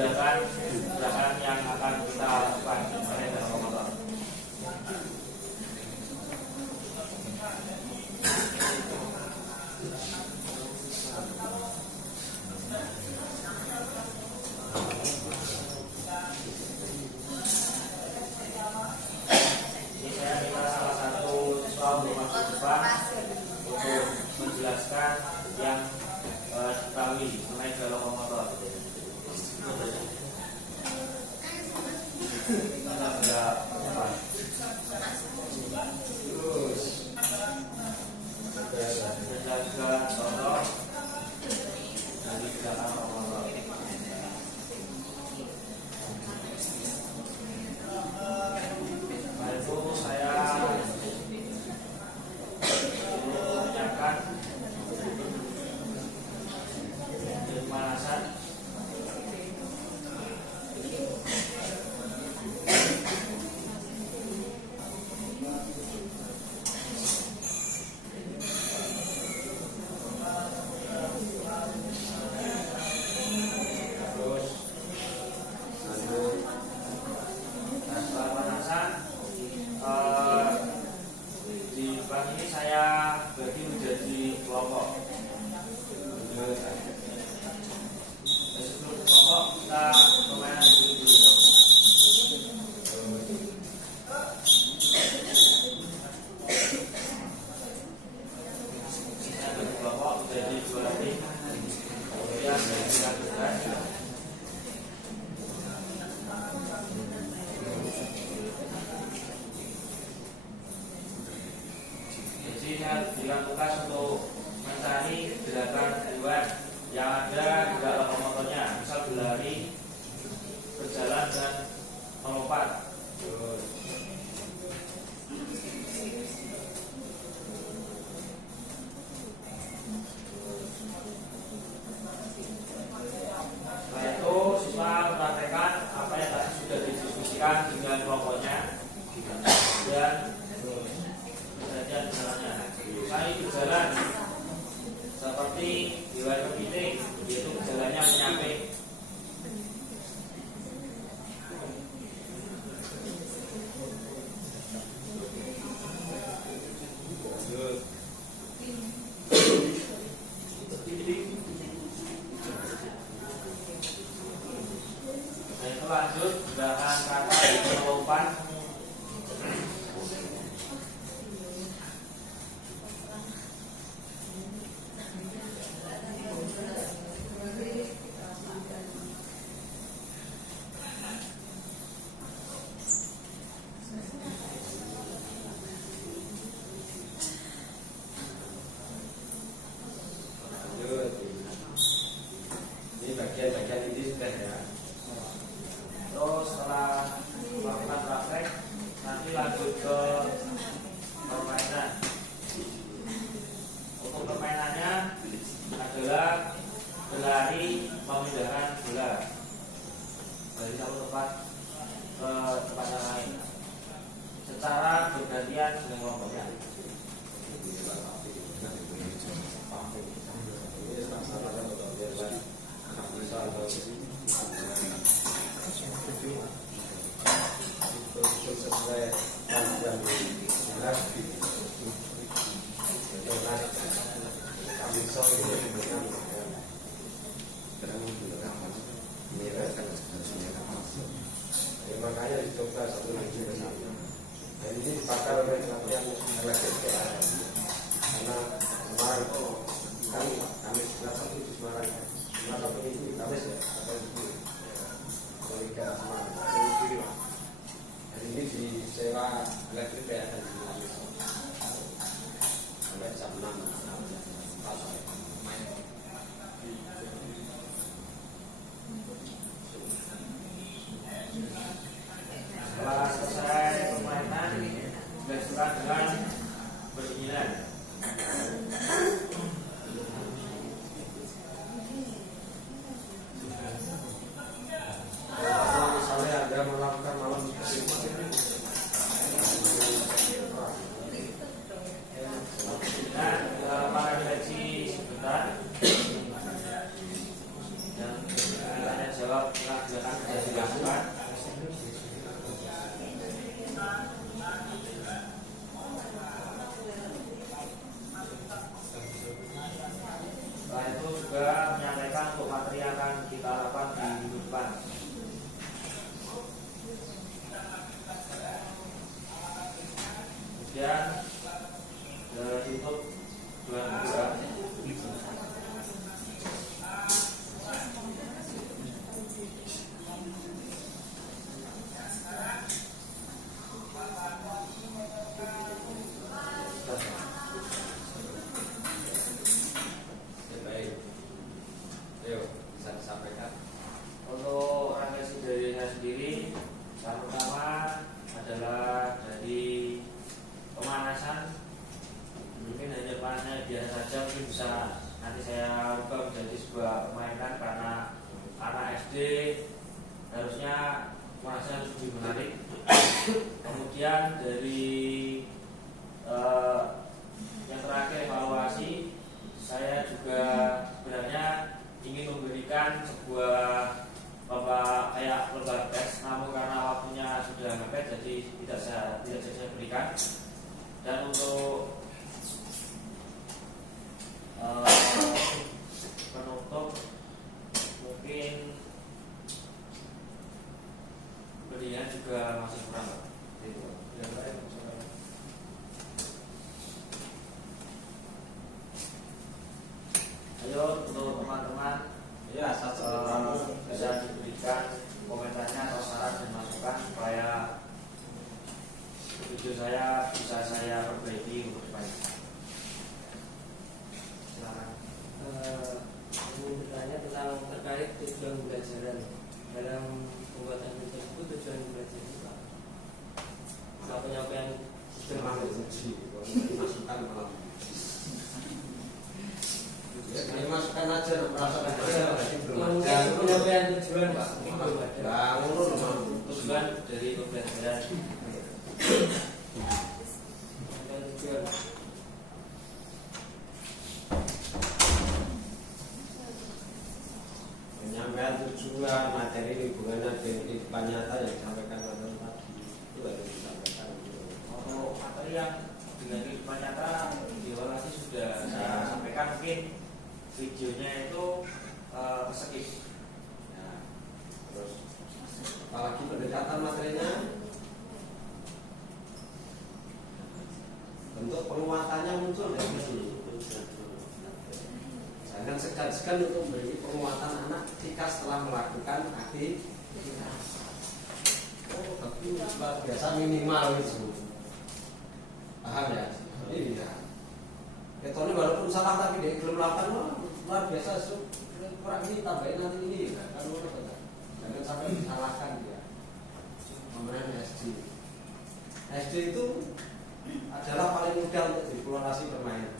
memudahkan gerakan yang akan kita lakukan pada lokomotor. Ini saya minta salah satu siswa untuk masuk depan untuk menjelaskan yang diketahui mengenai gaya lokomotor. Menjaga contoh dari belakang lokomotor. Nah, itu saya menyiapkan pemanasan. Ini saya bagi menjadi kelompok. Sebelum kelompok kita permainan dulu. Saya bagi kelompok menjadi 2 tim. Kemudian kita tugas. Dilakukan untuk mencari gerakan hewan yang ada di dalam lokomotornya, misal berlari, berjalan, dan melompat. Setelah itu siswa mempraktekkan apa yang tadi sudah didiskusikan dengan kelompoknya dan kejadian jalannya. Saya berjalan seperti hewan kepiting, yaitu jalannya menyamping. Nah, itu lanjut gerakan kata melompat. Ini bagian-bagian ini sudah ya. Terus setelah melakukan praktek, nanti lanjut ke permainan. Untuk permainannya adalah berlari memindahkan bola dari satu tempat ke tempat yang lain secara bergantian dengan kelompoknya. Makanya dicoba satu lagi bersama. Dan ini dipakai oleh yang elektrik ya. Karena Semarang kan kami satu di Semarang ya. Semarang itu Kamis ya atau itu Liga Semarang. Dan ini disewa elektrik ya dan di Kamis sampai jam 6 pas. Setelah selesai permainan, dilanjutkan dengan perizinan. Misalnya Anda melakukan malam seperti ini, silakan sudah dilakukan. Setelah itu juga menyampaikan untuk materi yang akan kita lakukan di minggu depan. Kemudian ditutup dengan doa. Untuk refleksi dari saya sendiri, yang pertama adalah dari pemanasan. Mungkin hanya panasnya biasa saja, mungkin bisa nanti saya ubah menjadi sebuah permainan karena anak SD harusnya panasnya harus lebih menarik. Kemudian dari yang terakhir evaluasi, saya juga sebenarnya ingin memberikan sebuah kayak lembar tes, namun karena waktunya sudah mepet jadi tidak saya berikan. Dan untuk penutup mungkin berian juga masih kurang. Ayo untuk teman-teman Ya, bisa diberikan komentarnya atau saran dan masukan supaya video saya bisa saya perbaiki untuk depannya. Silakan. Ingin bertanya tentang terkait tujuan pembelajaran dalam pembuatan video itu. Tujuan belajar itu apa? Penyampaian masukan malam. Ya, masukan aja, merasakan penyampaian tujuan Pak. Tujuan dari pembelajaran. Tujuan. Penyampaian tujuan materi hubungannya dengan kehidupan nyata yang disampaikan materi tadi itu harus disampaikan. Untuk materi yang dengan kehidupan nyata di evaluasi sudah saya sampaikan, mungkin videonya itu skip. Ya, terus apalagi pendekatan materinya, bentuk penguatannya muncul dari sini. Jangan segan-segan untuk memberi penguatan anak ketika setelah melakukan aktivitas. Oh, tapi luar biasa minimal itu. Paham ya? Iya. Ketone walaupun salah tapi dia belum melakukan, luar biasa. Kurang ini tambahin nanti ini. Kan jangan sampai disalahkan dia. Kemudian SD. SD itu adalah paling mudah untuk dieksplorasi permainan.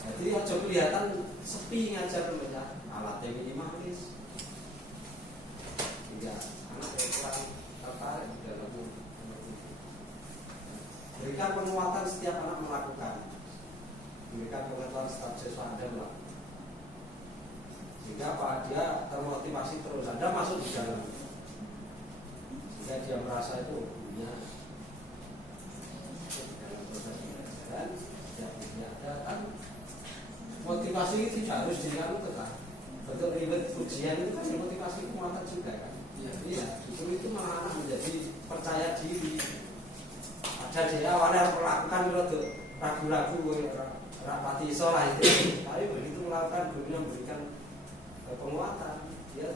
Jadi aja kelihatan sepi ngajar mereka, alatnya minimalis. Tidak, anak yang kurang tertarik dalam berikan penguatan setiap anak melakukan. Berikan penguatan setiap siswa Anda melakukan. Sehingga Pak dia termotivasi terus. Anda masuk di dalam. Sehingga dia merasa itu punya dalam proses pembelajaran. Dia ada kan motivasi itu tidak harus dilakukan kan. Bentuk ribet ujian itu kan motivasi penguatan juga kan. Iya, justru itu malah anak menjadi percaya diri. Ada dia awalnya melakukan itu ragu-ragu, rapati iso lah itu. Tapi begitu melakukan, gurunya memberikan penguatan, dia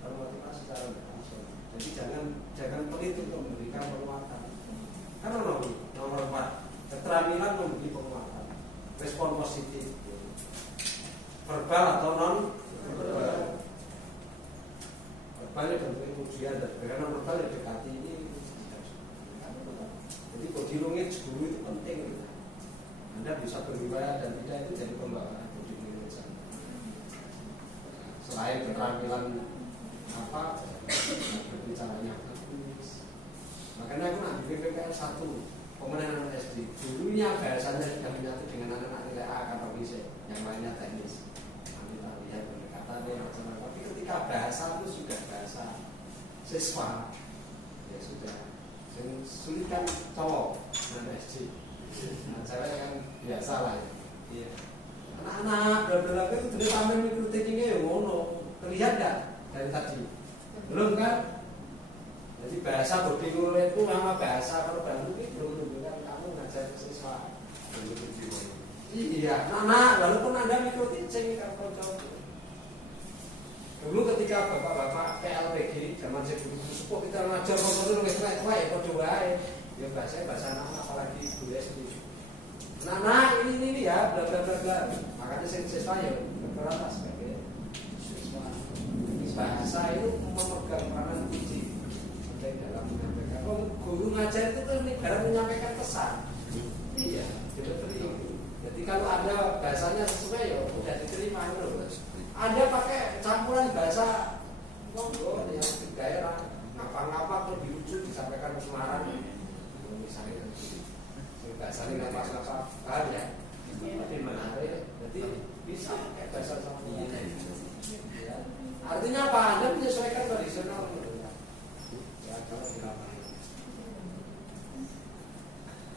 termotivasi secara langsung. Jadi jangan pelit untuk memberikan penguatan. Karena nomor 4, keterampilan memberi penguatan, respon positif. Verbal atau non verbal. Verbal bentuk ujian dan karena verbal ya dekati ini. Jadi body language guru itu penting. Anda bisa berwibawa dan tidak itu jadi pembawaan body language. Selain keterampilan berbicaranya bagus. Makanya aku nanti PPKL 1 pemenangan SD. Dulunya bahasanya sudah menyatu dengan anak-anak nilai A atau B, yang lainnya teknis. Kita lihat pendekatannya macam-macam. Tapi ketika ketika bahasa itu sudah bahasa siswa, ya sudah. Yang sulit kan cowok dan SD. Nah, cewek kan biasa lah ya. Iya. Anak-anak bla itu sudah pamer mikrotekniknya ya ngono. Terlihat nggak dari tadi? Belum kan? Jadi bahasa body language itu sama bahasa perbanding itu belum menunjukkan kamu ngajar siswa. Iya, anak walaupun Anda mikroteaching kalau cowok. Dulu ketika bapak-bapak PLPG zaman saya dulu sepuh kita ngajar komputer wis tuwek-tuwek padha wae. Ya bahasa anak apalagi guru SD. Nah, ini ya bla bla bla bla. Makanya siswa ya berperan sebagai siswa. Bahasa itu memegang peranan kunci penting dalam menyampaikan. Guru ngajar itu kan ibarat menyampaikan pesan. Iya, delivery. Jadi kalau ada bahasanya sesuai ya udah diterima loh. Anda pakai campuran bahasa monggo yang di daerah ngapa-ngapa lebih lucu disampaikan ke Semarang misalnya bahasanya ngapa-ngapa paham ya lebih menarik jadi bisa pakai bahasa campuran ya. Artinya apa? Anda menyesuaikan tradisional ya kalau di lapangan.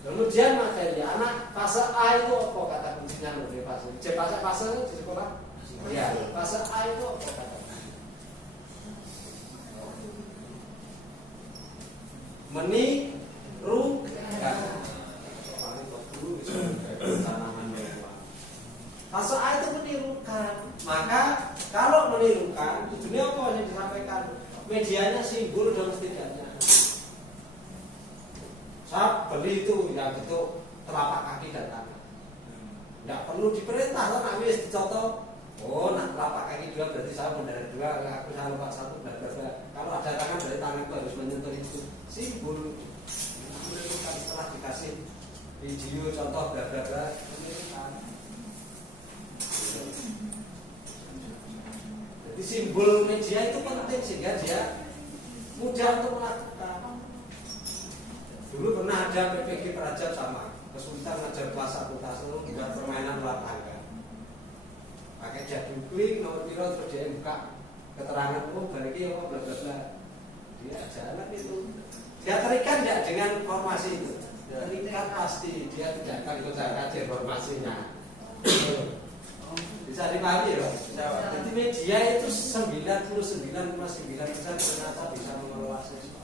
Kemudian materi anak fase A itu apa kata kuncinya loh di fase fase di sekolah. Ya, fase A itu apa kata? Menirukan. Fase A itu menirukan. Maka kalau menirukan, tujuannya apa yang disampaikan? Medianya simbol dan setidaknya. Saya beli itu yang bentuk telapak kaki dan tangan. Tidak perlu diperintah, kan habis dicontoh. Oh, nah telapak kaki dua berarti saya mendarat dua, aku saya lompat satu, bla bla bla. Kalau ada tangan berarti tangan itu harus menyentuh itu. Simbol. Menunjukkan setelah dikasih video contoh bla bla bla, menunjukkan. Jadi simbol media itu penting sehingga dia mudah untuk melakukan. Dulu pernah ada PPG Praja sama kesulitan ngajar kelas 1 kelas 1 buat permainan ular tangga. Pakai jadul klik nomor piro terus dia buka keterangan bariki apa bla bla bla. Dia jalan itu. Dia terikat tidak dengan formasi itu. Terikat pasti dia tidak akan ikut kajian formasinya. Bisa dipahami ya? Jadi media itu 99,9% ternyata bisa mengelola siswa.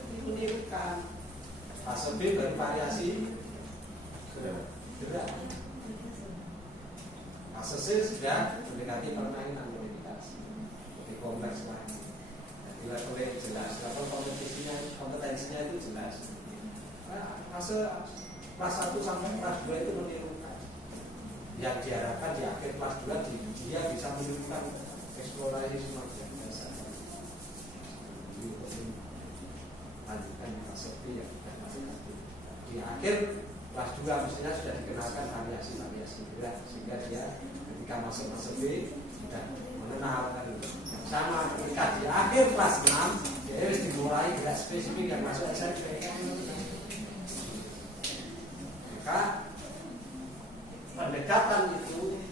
Jadi menirukan. Fase B bervariasi gerak. Fase C sudah mendekati permainan modifikasi, lebih kompleks lagi. Jadi levelnya jelas, level kompetensinya itu jelas. Nah, fase kelas 1 sampai kelas 2 itu menirukan. Yang diharapkan di akhir kelas 2 dia bisa menirukan eksplorasi semacam bahasa. Lanjutkan fase B yang kita masukkan di akhir kelas 2 mestinya sudah dikenalkan variasi-variasi gerak sehingga dia ketika masuk fase B sudah mengenal kan. Sama ketika di akhir kelas 6 dia harus dimulai gerak spesifik yang masuk SMP. Maka pendekatan itu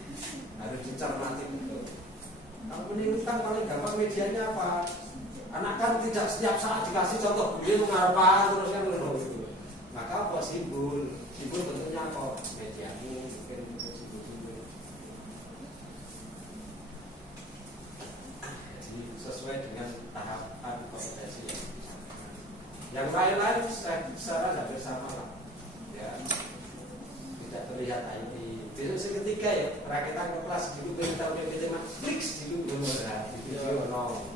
harus dicermati betul. Kalau menirukan paling gampang medianya apa? Anak kan tidak setiap saat dikasih contoh dia mengarpa terus kan gitu. Maka apa simbol? Simbol bentuknya apa? Medianya mungkin simbol-simbol. Jadi sesuai dengan tahapan kompetensi yang lain-lain secara hampir sama lah. Ya, tidak terlihat IT. Besok seketika ya rakitan ke kelas dulu kita udah pilih klik dulu video nol.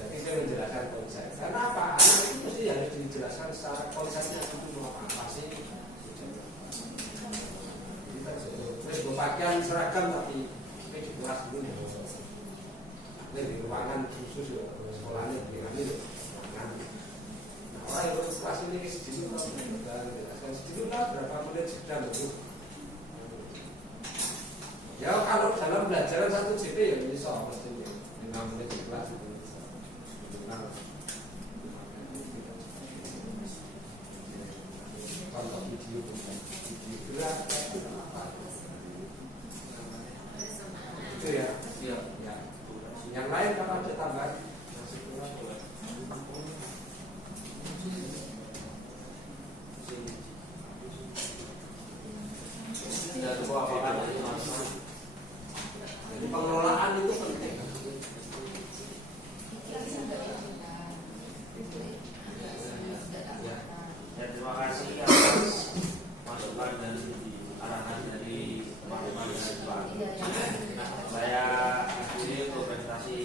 Jadi saya menjelaskan konsep. Karena apa? Anak itu mesti harus dijelaskan secara konsepnya itu mau apa sih? Kita terus berpakaian seragam tapi di kelas dulu ya. Ini di ruangan khusus ya sekolahnya di ruangan. Nah orang yang kelas ini sedikit lah menjelaskan sedikit lah berapa menit sedang itu. Ya kalau dalam belajaran 1 JP ya bisa mestinya 5 menit di kelas itu. Contoh video gerak Ya. Yang lain apa ada tambahan? Tidak cukup apa-apa dari Mas. Jadi pengelolaan itu penting. Ya, terima kasih atas masukan dan arahan dari teman-teman dan Pak. Saya akhiri untuk presentasi